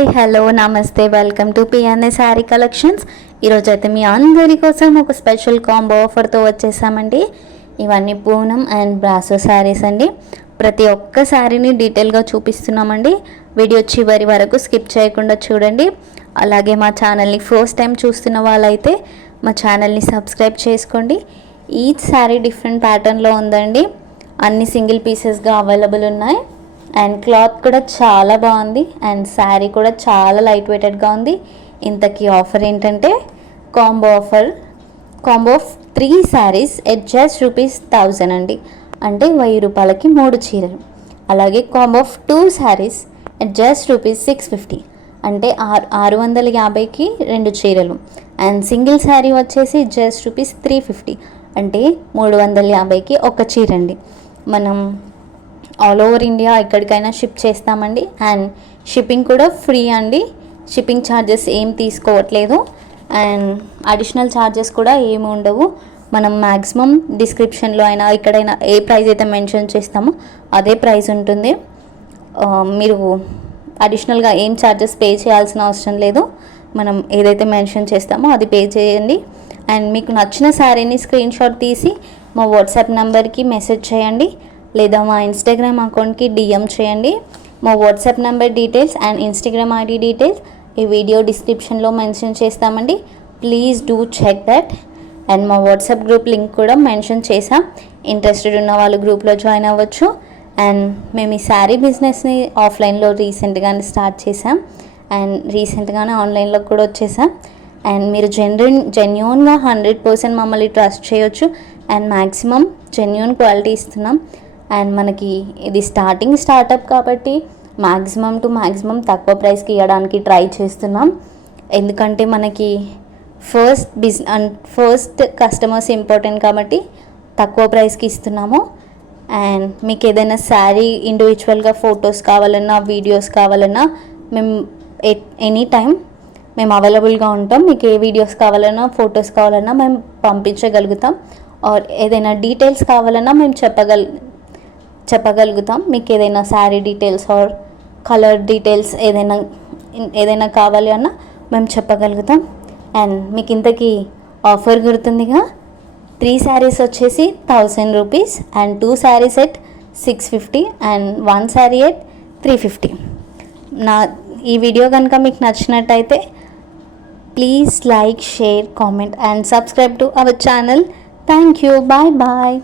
Hi hello నమస్తే welcome to PNA sari collections. ఈరోజు అయితే మీ అందరి కోసం ఒక స్పెషల్ కాంబో ఆఫర్తో వచ్చేసామండి. ఇవన్నీ పూనం అండ్ బ్రాసో శారీస్ అండి. ప్రతి ఒక్క శారీని డీటెయిల్గా చూపిస్తున్నామండి. వీడియో చివరి వరకు స్కిప్ చేయకుండా చూడండి. అలాగే మా ఛానల్ని ఫస్ట్ టైం చూస్తున్న వాళ్ళైతే మా ఛానల్ని సబ్స్క్రైబ్ చేసుకోండి. ఈచ్ శారీ డిఫరెంట్ ప్యాటర్న్లో ఉందండి. అన్ని సింగిల్ పీసెస్గా అవైలబుల్ ఉన్నాయి. అండ్ క్లాత్ కూడా చాలా బాగుంది అండ్ శారీ కూడా చాలా లైట్ వెయిటెడ్గా ఉంది. ఇంతకీ ఆఫర్ ఏంటంటే combo offer, combo of 3 saris at just ₹1000 అండి. అంటే 1000 రూపాయలకి 3 చీరలు. అలాగే combo of 2 saris at just ₹650 అంటే 650కి 2 చీరలు. అండ్ సింగిల్ శారీ వచ్చేసి జస్ట్ ₹350 అంటే 350కి ఒక చీర అండి. మనం ఆల్ ఓవర్ ఇండియా ఎక్కడికైనా షిప్ చేస్తామండి. అండ్ షిప్పింగ్ కూడా ఫ్రీ అండి. షిప్పింగ్ ఛార్జెస్ ఏం తీసుకోవట్లేదు అండ్ అడిషనల్ ఛార్జెస్ కూడా ఏమి ఉండవు. మనం మ్యాక్సిమం డిస్క్రిప్షన్లో అయినా ఎక్కడైనా ఏ ప్రైస్ అయితే మెన్షన్ చేస్తామో అదే ప్రైస్ ఉంటుంది. మీరు అడిషనల్గా ఏం ఛార్జెస్ పే చేయాల్సిన అవసరం లేదు. మనం ఏదైతే మెన్షన్ చేస్తామో అది పే చేయండి. అండ్ మీకు నచ్చిన శారీని స్క్రీన్ షాట్ తీసి మా వాట్సాప్ నెంబర్కి మెసేజ్ చేయండి లేదా మా ఇన్స్టాగ్రామ్ అకౌంట్కి డిఎం చేయండి. మా WhatsApp number details and Instagram ID details ఈ వీడియో డిస్క్రిప్షన్లో మెన్షన్ చేస్తామండి. Please do check that. And మా వాట్సాప్ గ్రూప్ లింక్ కూడా మెన్షన్ చేసాం. ఇంట్రెస్టెడ్ ఉన్న వాళ్ళు గ్రూప్లో జాయిన్ అవ్వచ్చు. అండ్ మేము ఈ శారీ బిజినెస్ని ఆఫ్లైన్లో రీసెంట్గానే స్టార్ట్ చేసాం అండ్ రీసెంట్గానే ఆన్లైన్లో కూడా వచ్చేసాం. అండ్ మీరు జెన్యూన్గా 100% మమ్మల్ని ట్రస్ట్ చేయొచ్చు. అండ్ మ్యాక్సిమం జెన్యూన్ క్వాలిటీ ఇస్తున్నాం. అండ్ మనకి ఇది స్టార్టప్ కాబట్టి మ్యాక్సిమం తక్కువ ప్రైస్కి ఇవ్వడానికి ట్రై చేస్తున్నాం. ఎందుకంటే మనకి ఫస్ట్ కస్టమర్స్ ఇంపార్టెంట్ కాబట్టి తక్కువ ప్రైస్కి ఇస్తున్నాము. అండ్ మీకు ఏదైనా శారీ ఇండివిజువల్గా ఫొటోస్ కావాలన్నా వీడియోస్ కావాలన్నా మేము ఎనీ టైం మేము అవైలబుల్గా ఉంటాం. మీకు ఏ వీడియోస్ కావాలన్నా ఫొటోస్ కావాలన్నా మేము పంపించగలుగుతాం. ఆర్ ఏదైనా డీటెయిల్స్ కావాలన్నా మేము చెప్పగలుగుతాం. మీకు ఏదైనా sari details or colour details ఏదైనా కావాలి అన్నా మేము చెప్పగలుగుతాం. అండ్ మీకు ఇంతకీ ఆఫర్ గుర్తుందిగా, 3 శారీస్ వచ్చేసి ₹1000 and 2 saris at $650 and 1 sari at $350. ఈ వీడియో కనుక మీకు నచ్చినట్టయితే please like, share, comment and subscribe to our channel. Thank you. Bye bye.